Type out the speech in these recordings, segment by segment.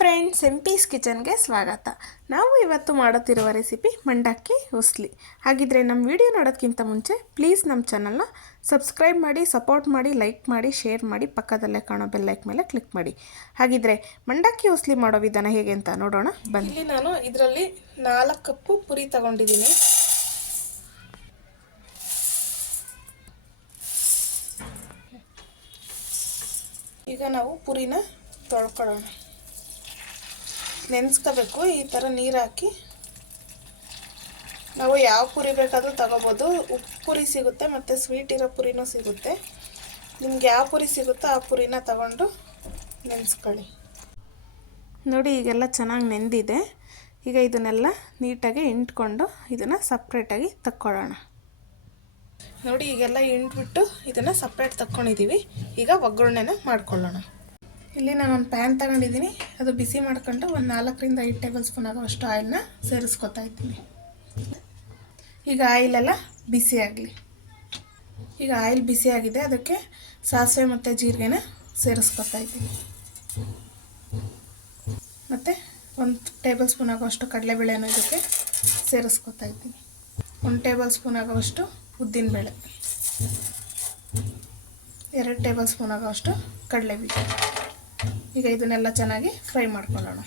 Friends, ಎಂಪೀಸ್ ಕಿಚನ್ಗೆ ಸ್ವಾಗತ. ನಾವು ಇವತ್ತು ಮಾಡುತ್ತಿರುವ ರೆಸಿಪಿ ಮಂಡಕ್ಕಿ ಉಸ್ಲಿ. ಹಾಗಿದ್ರೆ ನಮ್ಮ ವಿಡಿಯೋ ನೋಡೋದಕ್ಕಿಂತ ಮುಂಚೆ ಪ್ಲೀಸ್ ನಮ್ಮ ಚಾನಲ್ನ ಸಬ್ಸ್ಕ್ರೈಬ್ ಮಾಡಿ, ಸಪೋರ್ಟ್ ಮಾಡಿ, ಲೈಕ್ ಮಾಡಿ, ಶೇರ್ ಮಾಡಿ, ಪಕ್ಕದಲ್ಲೇ ಕಾಣೋ ಬೆಲ್ ಲೈಕ್ ಮೇಲೆ ಕ್ಲಿಕ್ ಮಾಡಿ. ಹಾಗಿದ್ರೆ ಮಂಡಕ್ಕಿ ಉಸ್ಲಿ ಮಾಡೋ ವಿಧಾನ ಹೇಗೆ ಅಂತ ನೋಡೋಣ ಬನ್ನಿ. ಇಲ್ಲಿ ನಾನು ಇದರಲ್ಲಿ 4 ಕಪ್ಪು ಪುರಿ ತಗೊಂಡಿದ್ದೀನಿ. ಈಗ ನಾವು ಪುರಿನ ತೊಳ್ಕೊಳ್ಳೋಣ. ನೆನೆಸ್ಕೋಬೇಕು. ಈ ಥರ ನೀರು ಹಾಕಿ ನಾವು ಯಾವ ಪುರಿ ಬೇಕಾದರೂ ತಗೋಬೋದು. ಉಪ್ಪು ಪುರಿ ಸಿಗುತ್ತೆ ಮತ್ತು ಸ್ವೀಟ್ ಇರೋ ಪುರಿನೂ ಸಿಗುತ್ತೆ. ನಿಮ್ಗೆ ಯಾವ ಪುರಿ ಸಿಗುತ್ತೋ ಆ ಪುರಿನ ತಗೊಂಡು ನೆನೆಸ್ಕೊಳ್ಳಿ. ನೋಡಿ, ಈಗೆಲ್ಲ ಚೆನ್ನಾಗಿ ನೆಂದಿದೆ. ಈಗ ಇದನ್ನೆಲ್ಲ ನೀಟಾಗಿ ಇಂಟ್ಕೊಂಡು ಇದನ್ನು ಸಪ್ರೇಟಾಗಿ ತಕ್ಕೊಳ್ಳೋಣ. ನೋಡಿ, ಈಗೆಲ್ಲ ಇಂಟ್ಬಿಟ್ಟು ಇದನ್ನು ಸಪ್ರೇಟ್ ತಕ್ಕೊಂಡಿದ್ದೀವಿ. ಈಗ ಒಗ್ಗರಣೆನ ಮಾಡ್ಕೊಳ್ಳೋಣ. ಇಲ್ಲಿ ನಾನು ಒಂದು ಪ್ಯಾನ್ ತಗೊಂಡಿದ್ದೀನಿ. ಅದು ಬಿಸಿ ಮಾಡ್ಕೊಂಡು ಒಂದು 4 ರಿಂದ 5 ಟೇಬಲ್ ಸ್ಪೂನ್ ಆಗೋಷ್ಟು ಆಯಿಲ್ನ ಸೇರಿಸ್ಕೊತಾ ಇದ್ದೀನಿ. ಈಗ ಆಯಿಲೆಲ್ಲ ಬಿಸಿ ಆಗಲಿ. ಈಗ ಆಯಿಲ್ ಬಿಸಿ ಆಗಿದೆ. ಅದಕ್ಕೆ ಸಾಸಿವೆ ಮತ್ತು ಜೀರಿಗೆನ ಸೇರಿಸ್ಕೊತಾ ಇದ್ದೀನಿ. ಮತ್ತು 1 ಟೇಬಲ್ ಸ್ಪೂನ್ ಆಗೋಷ್ಟು ಕಡಲೆಬೇಳೆನ ಇದಕ್ಕೆ ಸೇರಿಸ್ಕೊತಾ ಇದ್ದೀನಿ. 1 ಟೇಬಲ್ ಸ್ಪೂನ್ ಆಗೋಷ್ಟು ಉದ್ದಿನಬೇಳೆ, 2 ಟೇಬಲ್ ಸ್ಪೂನ್ ಆಗೋಷ್ಟು ಕಡಲೆಬೀಜ. ಈಗ ಇದನ್ನೆಲ್ಲ ಚೆನ್ನಾಗಿ ಫ್ರೈ ಮಾಡ್ಕೊಳ್ಳೋಣ.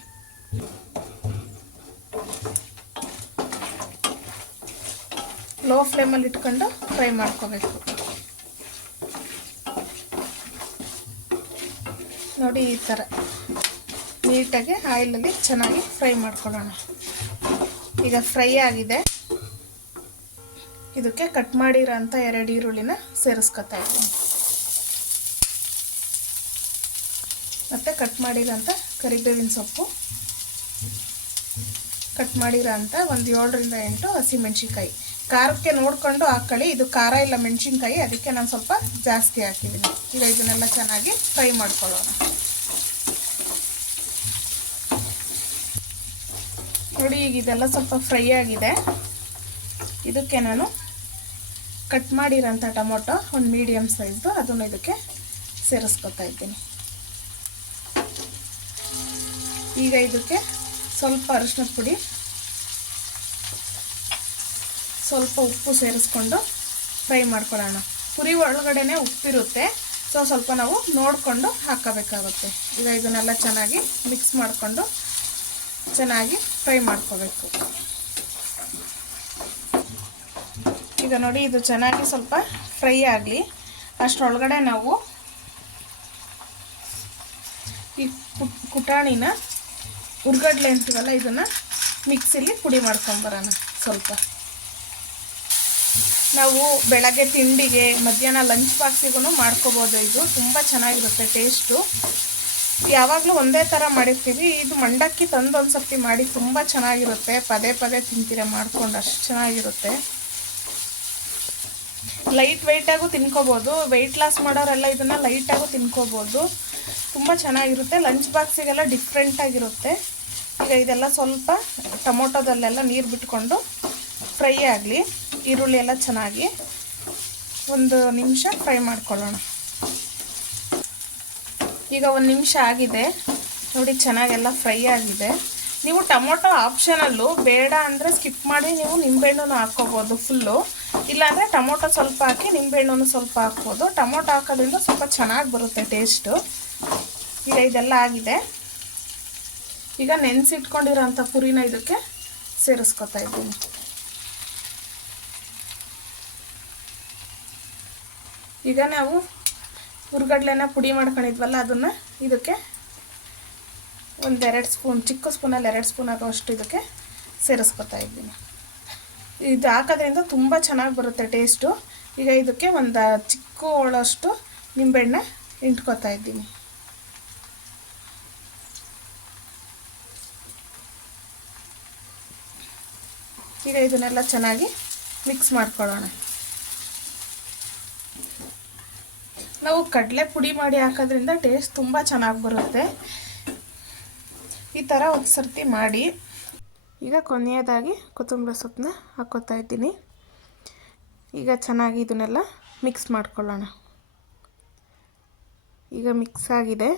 ಲೋ ಫ್ಲೇಮಲ್ಲಿ ಇಟ್ಕೊಂಡು ಫ್ರೈ ಮಾಡ್ಕೋಬೇಕು. ನೋಡಿ, ಈ ಥರ ನೀಟಾಗಿ ಆಯಿಲಲ್ಲಿ ಚೆನ್ನಾಗಿ ಫ್ರೈ ಮಾಡ್ಕೊಳ್ಳೋಣ. ಈಗ ಫ್ರೈ ಆಗಿದೆ. ಇದಕ್ಕೆ ಕಟ್ ಮಾಡಿರೋ ಅಂಥ 2 ಈರುಳ್ಳಿನ ಸೇರಿಸ್ಕೊತಾ ಇದ್ದೀನಿ. ಮತ್ತು ಕಟ್ ಮಾಡಿರೋಂಥ ಕರಿಬೇವಿನ ಸೊಪ್ಪು, ಕಟ್ ಮಾಡಿರೋಂಥ ಒಂದು 7 ರಿಂದ 8 ಹಸಿಮೆಣ್ಸಿನ್ಕಾಯಿ. ಖಾರಕ್ಕೆ ನೋಡಿಕೊಂಡು ಹಾಕ್ಕೊಳ್ಳಿ. ಇದು ಖಾರ ಇಲ್ಲ ಮೆಣಸಿನ್ಕಾಯಿ, ಅದಕ್ಕೆ ನಾನು ಸ್ವಲ್ಪ ಜಾಸ್ತಿ ಹಾಕಿದ್ದೀನಿ. ಈಗ ಇದನ್ನೆಲ್ಲ ಚೆನ್ನಾಗಿ ಫ್ರೈ ಮಾಡ್ಕೊಳ್ಳೋಣ. ನೋಡಿ, ಈಗ ಇದೆಲ್ಲ ಸ್ವಲ್ಪ ಫ್ರೈ ಆಗಿದೆ. ಇದಕ್ಕೆ ನಾನು ಕಟ್ ಮಾಡಿರೋಂಥ ಟೊಮೊಟೊ ಒಂದು ಮೀಡಿಯಮ್ ಸೈಜ್ದು ಅದನ್ನು ಇದಕ್ಕೆ ಸೇರಿಸ್ಕೊತಾ ಇದ್ದೀನಿ. ಈಗ ಇದಕ್ಕೆ ಸ್ವಲ್ಪ ಅರಿಶಿನದ ಪುಡಿ, ಸ್ವಲ್ಪ ಉಪ್ಪು ಸೇರಿಸ್ಕೊಂಡು ಫ್ರೈ ಮಾಡ್ಕೊಳ್ಳೋಣ. ಪುರಿ ಒಳಗಡೆನೇ ಉಪ್ಪಿರುತ್ತೆ, ಸ್ವಲ್ಪ ನಾವು ನೋಡಿಕೊಂಡು ಹಾಕೋಬೇಕಾಗುತ್ತೆ. ಈಗ ಇದನ್ನೆಲ್ಲ ಚೆನ್ನಾಗಿ ಮಿಕ್ಸ್ ಮಾಡಿಕೊಂಡು ಚೆನ್ನಾಗಿ ಫ್ರೈ ಮಾಡ್ಕೋಬೇಕು. ಈಗ ನೋಡಿ, ಇದು ಚೆನ್ನಾಗಿ ಸ್ವಲ್ಪ ಫ್ರೈ ಆಗಲಿ. ಅಷ್ಟರೊಳಗಡೆ ನಾವು ಈ ಕುಟಾಣಿನ ಉರ್ಗಡ್ಲೆ ಅಂತೀವಲ್ಲ, ಇದನ್ನು ಮಿಕ್ಸಿಲಿ ಪುಡಿ ಮಾಡ್ಕೊಂಬರೋಣ. ಸ್ವಲ್ಪ ನಾವು ಬೆಳಗ್ಗೆ ತಿಂಡಿಗೆ, ಮಧ್ಯಾಹ್ನ ಲಂಚ್ ಬಾಕ್ಸಿಗೂ ಮಾಡ್ಕೋಬೋದು. ಇದು ತುಂಬ ಚೆನ್ನಾಗಿರುತ್ತೆ ಟೇಸ್ಟು. ಯಾವಾಗಲೂ ಒಂದೇ ಥರ ಮಾಡಿರ್ತೀವಿ. ಇದು ಮಂಡಕ್ಕಿ ತಂದು ಒಂದು ಸರ್ತಿ ಮಾಡಿ, ತುಂಬ ಚೆನ್ನಾಗಿರುತ್ತೆ. ಪದೇ ಪದೇ ತಿಂತೀರ ಮಾಡ್ಕೊಂಡು, ಅಷ್ಟು ಚೆನ್ನಾಗಿರುತ್ತೆ. ಲೈಟ್ ವೆಯ್ಟಾಗೂ ತಿನ್ಕೋಬೋದು. ವೆಯ್ಟ್ ಲಾಸ್ ಮಾಡೋರೆಲ್ಲ ಇದನ್ನು ಲೈಟಾಗೂ ತಿನ್ಕೋಬೋದು. ತುಂಬ ಚೆನ್ನಾಗಿರುತ್ತೆ. ಲಂಚ್ ಬಾಕ್ಸಿಗೆಲ್ಲ ಡಿಫ್ರೆಂಟಾಗಿರುತ್ತೆ. ಈಗ ಇದೆಲ್ಲ ಸ್ವಲ್ಪ ಟೊಮೊಟೊದಲ್ಲೆಲ್ಲ ನೀರು ಬಿಟ್ಕೊಂಡು ಫ್ರೈ ಆಗಲಿ. ಈರುಳ್ಳಿ ಎಲ್ಲ ಚೆನ್ನಾಗಿ 1 ನಿಮಿಷ ಫ್ರೈ ಮಾಡ್ಕೊಳ್ಳೋಣ. ಈಗ 1 ನಿಮಿಷ ಆಗಿದೆ. ನೋಡಿ, ಚೆನ್ನಾಗೆಲ್ಲ ಫ್ರೈ ಆಗಿದೆ. ನೀವು ಟೊಮೊಟೊ ಆಪ್ಷನಲ್ಲು, ಬೇಡ ಅಂದರೆ ಸ್ಕಿಪ್ ಮಾಡಿ ನೀವು ನಿಂಬೆಹಣ್ಣು ಹಾಕ್ಕೋಬೋದು ಫುಲ್ಲು. ಇಲ್ಲಾಂದರೆ ಟೊಮೊಟೊ ಸ್ವಲ್ಪ ಹಾಕಿ ನಿಂಬೆಹಣ್ಣು ಸ್ವಲ್ಪ ಹಾಕ್ಬೋದು. ಟೊಮೊಟೊ ಹಾಕೋದ್ರಿಂದ ಸ್ವಲ್ಪ ಚೆನ್ನಾಗಿ ಬರುತ್ತೆ ಟೇಸ್ಟು. ಈಗ ಇದೆಲ್ಲ ಆಗಿದೆ. ಈಗ ನೆನೆಸಿಟ್ಕೊಂಡಿರೋಂಥ ಪುರಿನ ಇದಕ್ಕೆ ಸೇರಿಸ್ಕೊತಾ ಇದ್ದೀನಿ. ಈಗ ನಾವು ಹುರ್ಗಡ್ಲೆನ ಪುಡಿ ಮಾಡ್ಕೊಂಡಿದ್ವಲ್ಲ, ಅದನ್ನು ಇದಕ್ಕೆ ಒಂದು 2 ಸ್ಪೂನ್, ಚಿಕ್ಕ ಸ್ಪೂನಲ್ಲಿ 2 ಸ್ಪೂನ್ ಆಗೋಷ್ಟು ಇದಕ್ಕೆ ಸೇರಿಸ್ಕೊತಾ ಇದ್ದೀನಿ. ಇದು ಹಾಕೋದ್ರಿಂದ ತುಂಬ ಚೆನ್ನಾಗಿ ಬರುತ್ತೆ ಟೇಸ್ಟು. ಈಗ ಇದಕ್ಕೆ ಒಂದು ಚಿಕ್ಕ ಹೋಳಷ್ಟು ನಿಂಬೆಹಣ್ಣು ಇಂಟ್ಕೊತಾ ಇದ್ದೀನಿ. ಈಗ ಇದನ್ನೆಲ್ಲ ಚೆನ್ನಾಗಿ ಮಿಕ್ಸ್ ಮಾಡ್ಕೊಳ್ಳೋಣ. ನಾವು ಕಡಲೆ ಪುಡಿ ಮಾಡಿ ಹಾಕೋದ್ರಿಂದ ಟೇಸ್ಟ್ ತುಂಬ ಚೆನ್ನಾಗಿ ಬರುತ್ತೆ. ಈ ಥರ ಒಂದು ಸರ್ತಿ ಮಾಡಿ. ಈಗ ಕೊನೆಯದಾಗಿ ಕೊತ್ತಂಬರಿ ಸೊಪ್ಪನ್ನ ಹಾಕ್ಕೋತಾ ಇದ್ದೀನಿ. ಈಗ ಚೆನ್ನಾಗಿ ಇದನ್ನೆಲ್ಲ ಮಿಕ್ಸ್ ಮಾಡ್ಕೊಳ್ಳೋಣ. ಈಗ ಮಿಕ್ಸ್ ಆಗಿದೆ.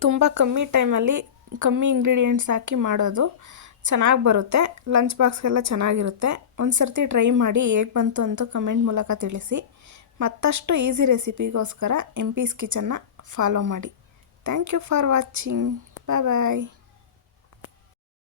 ತುಂಬ ಕಮ್ಮಿ ಟೈಮಲ್ಲಿ ಕಮ್ಮಿ ಇಂಗ್ರೀಡಿಯೆಂಟ್ಸ್ ಹಾಕಿ ಮಾಡೋದು, ಚೆನ್ನಾಗಿ ಬರುತ್ತೆ. ಲಂಚ್ ಬಾಕ್ಸ್ಗೆಲ್ಲ ಚೆನ್ನಾಗಿರುತ್ತೆ. ಒಂದು ಸರ್ತಿ ಟ್ರೈ ಮಾಡಿ, ಹೇಗೆ ಬಂತು ಅಂತ ಕಮೆಂಟ್ ಮೂಲಕ ತಿಳಿಸಿ. ಮತ್ತಷ್ಟು ಈಸಿ ರೆಸಿಪಿಗೋಸ್ಕರ MP's ಕಿಚನ್ನ ಫಾಲೋ ಮಾಡಿ. Thank you for watching. Bye bye.